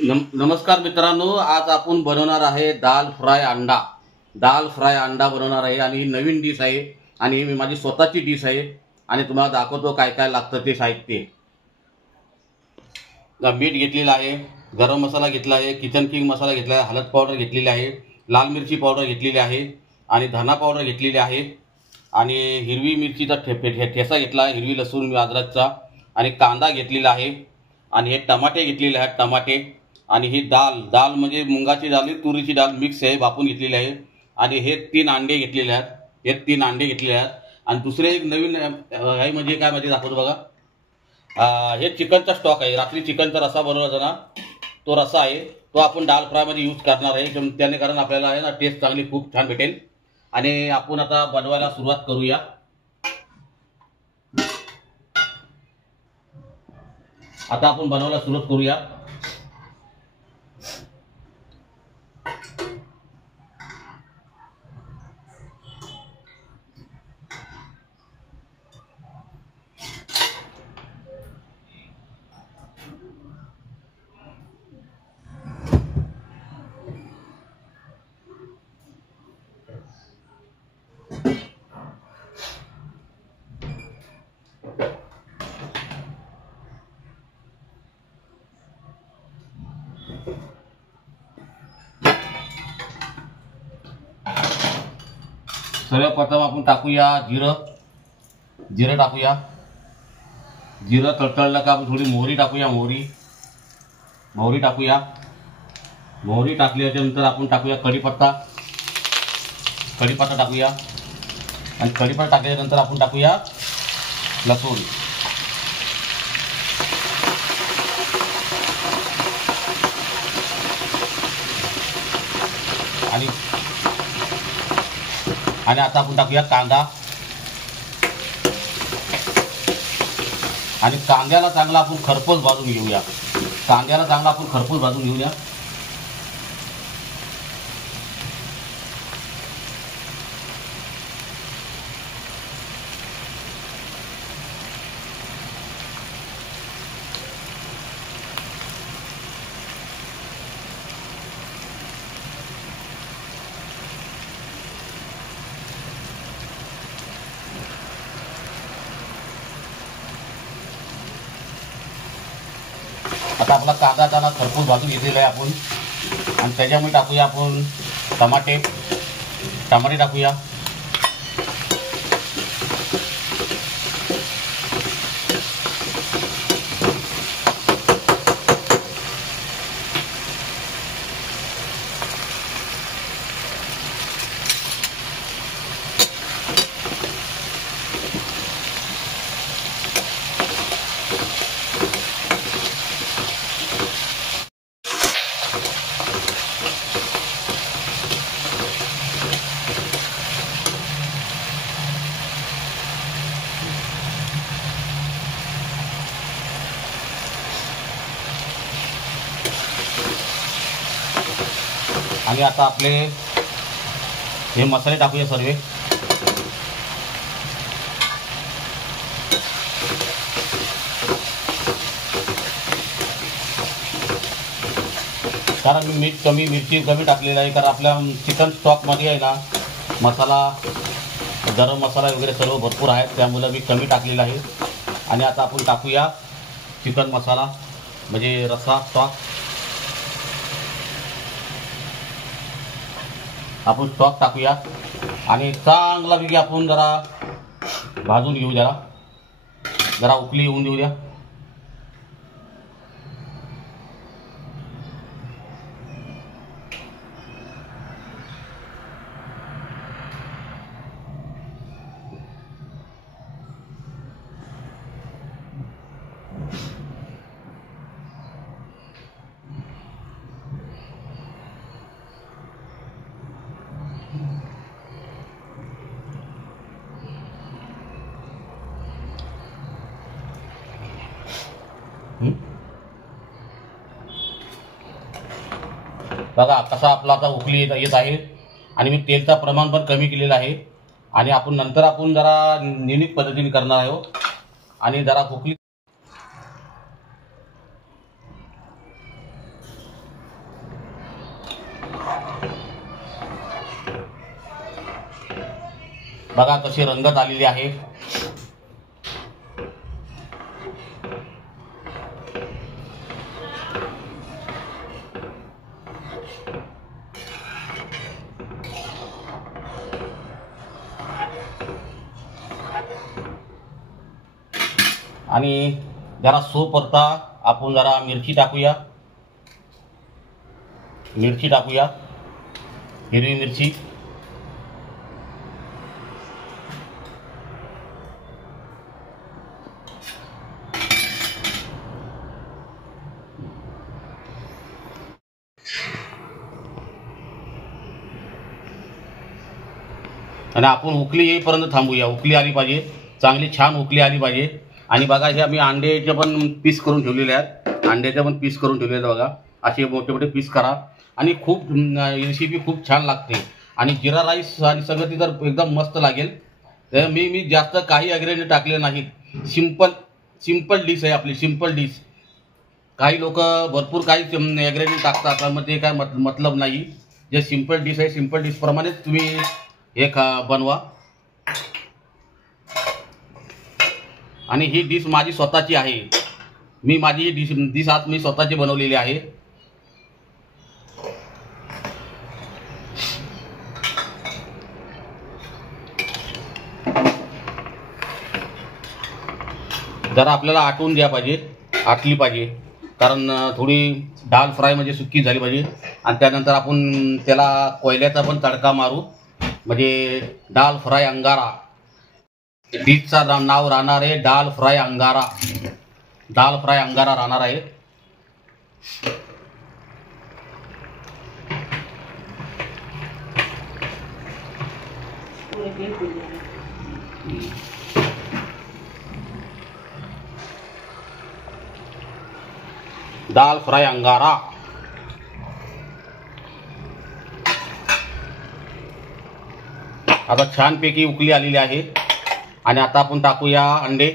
नमस्कार मित्रांनो, आज आपण बनवणार आहे दाल फ्राय अंडा बनवणार आहे आणि ही नवीन डिश आहे आणि ही माझी स्वतःची डिश आहे आणि तुम्हाला दाखवतो काय काय लागतं ते साहित्य। मीठ घेतलेलं आहे, गरम मसाला घेतला आहे, किचन किंग मसाला घेतला आहे, हळद पावडर घेतलेली आहे, लाल मिरची पावडर घेतलेली आहे आणि धना पावडर घेतलेली आहे आणि हिरवी मिरचीचा ठेसा घेतला आहे, हिरवी लसूण अद्रकचा आणि कांदा घेतलेला आहे आणि हे टमाटे घेतलेले आहेत टमाटे आणि ही दाल म्हणजे मुंगाची डाळ तुरीची डाळ मिक्स आहे वाफून घेतलेली आहे आणि हे 3 अंडे घेतलेले आहेत आणि दुसरे एक नवीन आहे म्हणजे काय म्हणजे दाखवतो बघा। हे चिकनचा स्टॉक आहे, रात्री चिकनचा रस्सा बनवला होता ना तो रस्सा आहे, तो आपण दाल फ्राय मध्ये यूज करणार आहे त्याने कारण आपल्याला आहे ना टेस्ट चांगली खूप छान भेटेल आणि आपण आता बनवायला सुरुवात करूया। आता आपण बनवायला सुरुवात करूया। सर्वप्रथम आपण टाकूया जिरं टाकूया। जिरं तळतळलं का आपण थोडी मोहरी टाकूया। मोहरी टाकल्याच्या नंतर आपण टाकूया कढीपत्ता टाकूया आणि कढीपत्ता टाकल्याच्या नंतर आपण टाकूया लसूण आणि आता आपण टाकूया कांदा आणि कांद्याला चांगला आपण खरपूस भाजून घेऊया। आता आपला कांदा त्याला खरपूस भाजून घेतलेला आहे आपण आणि त्याच्यामध्ये टाकूया आपण टमाटे टाकूया आणि आता आपले हे मसाले टाकूया सर्व। कारण मी मीठ कमी मिरची कमी टाकलेलं आहे, कारण आपल्या चिकन स्टॉकमध्ये आहे ना मसाला गरम मसाला वगैरे सर्व भरपूर आहेत त्यामुळे मी कमी टाकलेला आहे। आणि आता आपण टाकूया चिकन मसाला म्हणजे रस्सा स्टॉक आपण स्टॉक टाकूया आणि चांगलापैकी आपण जरा भाजून घेऊ, जरा उकळी येऊन देऊ द्या। बघा कसा आपला आता उकली येत आहे आणि मी तेलचा प्रमाण पण कमी केलेला आहे आणि आपण नंतर आपण जरा नियमित पद्धतीने करणार आहोत आणि जरा उकली बघा कशी रंगत आलेली आहे. आणि जरा सोपरता आपण जरा मिरची टाकूया. हिरवी मिरची. आणि आपण उकली येईपर्यंत थांबूया. उकली आली पाहिजे, चांगली छान उकली आली पाहिजे. आणि बघा हे आम्ही अंड्याचे पण पीस करून ठेवलेले आहेत. अंड्याचे पण पीस करून ठेवलेले आहेत बघा. असे मोठे मोठे पीस करा. आणि खूप रेसिपी खूप छान लागते. आणि जिरा राईस आणि सगळं ती तर एकदम मस्त लागेल. तर मी जास्त काही ॲग्रेडियंट टाकले नाहीत. सिंपल डिश आहे आपली, सिंपल डिश. काही लोक भरपूर काही ॲग्रेडियंट टाकतात, मग ते काय मतलब नाही. जे सिंपल डिश आहे, सिंपल डिशप्रमाणेच तुम्ही हे बनवा. आणि ही डिश माझी स्वतःची आहे. माझी ही डिश आज मी स्वतःची बनवलेली आहे. जरा आपल्याला आटवून द्या पाहिजे, आटली पाहिजे. कारण थोडी डाल फ्राय म्हणजे सुक्की झाली पाहिजे. आणि त्यानंतर आपण त्याला कोयल्याचा पण तडका मारू. म्हणजे डाल फ्राय अंगारा. डिशचा नाव राहणार आहे डाल फ्राय अंगारा. डाल फ्राय अंगारा राहणार आहे. दाल फ्राय अंगारा. आता छानपैकी उकली आलेली आहे. आणि आता आपण टाकूया अंडे.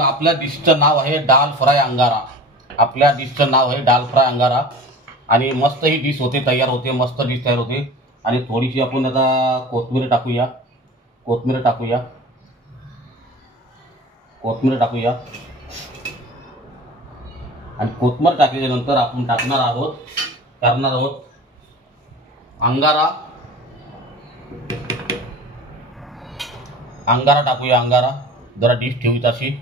आपल्या डिशचं नाव आहे डाल फ्राय अंगारा. आपल्या डिशचं नाव आहे डाल फ्राय अंगारा. आणि मस्त ही डिश होते, तयार होते, मस्त डिश तयार होते. आणि थोडीशी आपण आता कोथिंबीर टाकूया. आणि कोथिंबीर टाकल्यानंतर आपण करणार आहोत अंगारा टाकूया. अंगारा जरा डिश ठेवी तशी.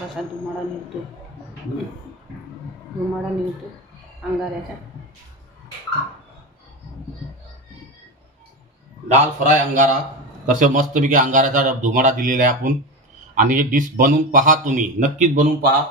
कसा धुमाडा निघतो अंगाऱ्याचा. डाल फ्राय अंगारा कसं मस्तपैकी अंगाऱ्याचा धुमाडा दिलेला आहे आपण. आणि हे डिश बनवून पहा, तुम्ही नक्कीच बनवून पहा.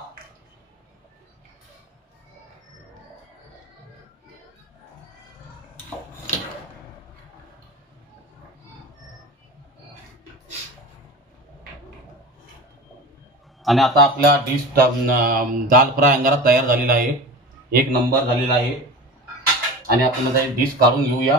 आणि आता आपला डिश दाल फ्राय अंगारा तयार झालेला आहे. एक नंबर झालेला आहे. आणि आपण आता डिश काढून घेऊया.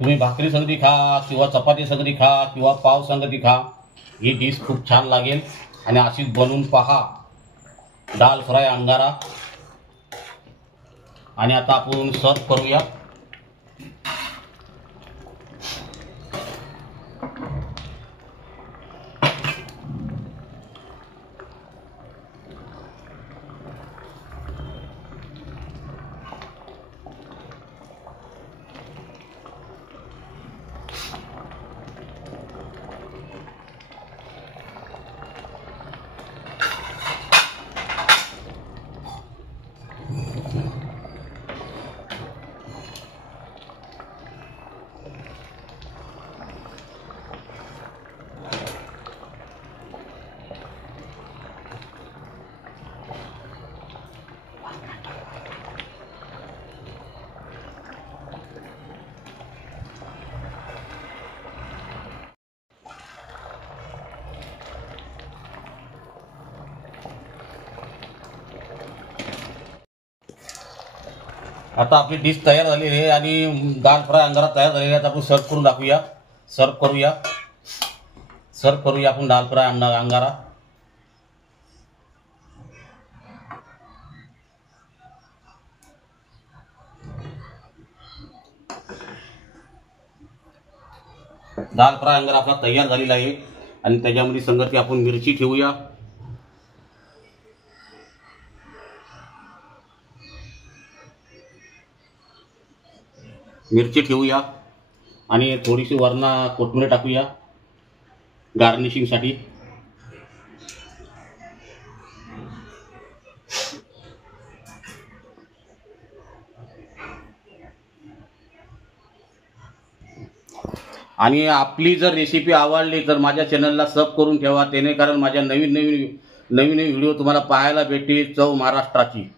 तुम्ही भाकरी संगती खा किंवा चपाती संगती खा किंवा पाव संगती खा, ही डिश खूप छान लागेल. आणि अशीच बनवून पहा दाल फ्राय अंगारा. आणि आता आपण सर्व करूया. आता आपली डिश तयार झालेली आहे आणि दाल फ्राय अंगारा तयार झालेली आहे. आपण सर्व करून दाखवूया. सर्व करूया आपण दाल फ्राय अंगारा. दाल फ्राय अंगारा आपला तयार झालेला आहे आणि त्याच्यामध्ये संगती आपण मिरची ठेवूया. आणि थोडीशी वरना कोथिंबीर टाकूया गार्निशिंगसाठी. आणि आपली जर रेसिपी आवडली तर माझ्या चॅनलला सबस्क्राइब करून ठेवा, जेणेकरून माझ्या नवीन व्हिडिओ तुम्हाला पाहायला भेटतील. चव महाराष्ट्राची.